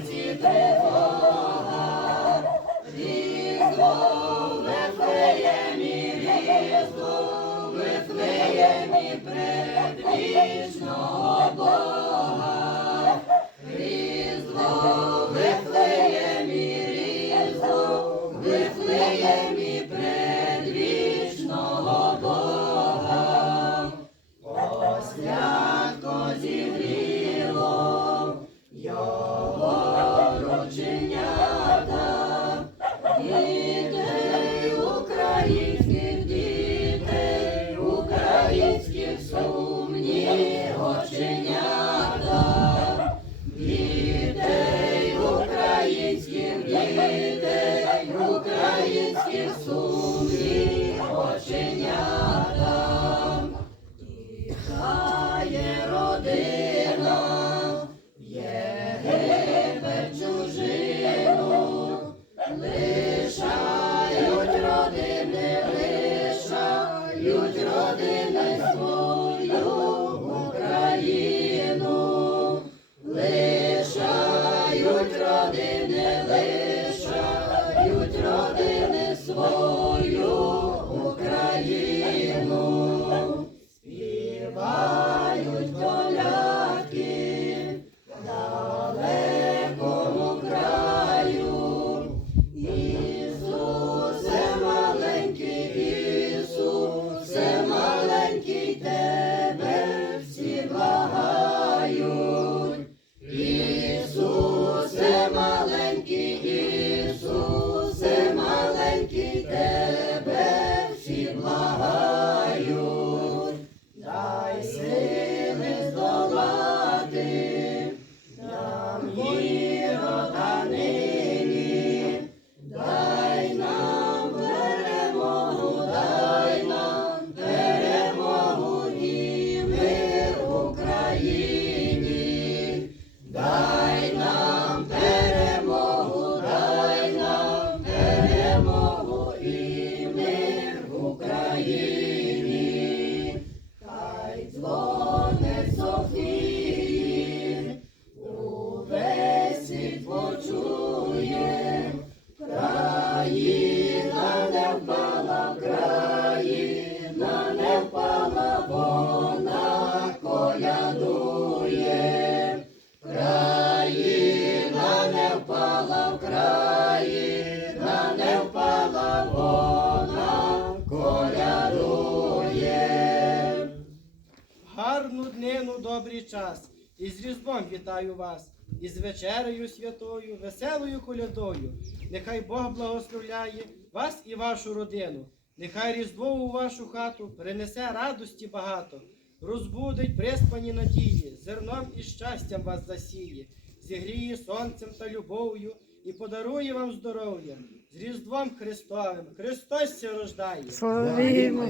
Дітей сумні оченята, тікає родина, Єгипет чужину. Лишають родини, лишають родини свою Україну, лишають родини, Україну, впала, країна не впала, вона колядує. Гарну днину, добрий час. І з Різдвом вітаю вас, і з вечерею святою, веселою колядою. Нехай Бог благословляє вас і вашу родину. Нехай Різдво у вашу хату принесе радості багато, розбудить приспані надії, зерном і щастям вас засіє, зігріє сонцем та любов'ю і подарує вам здоров'я. З Різдвом Христовим Христос ся рождає. Славімо!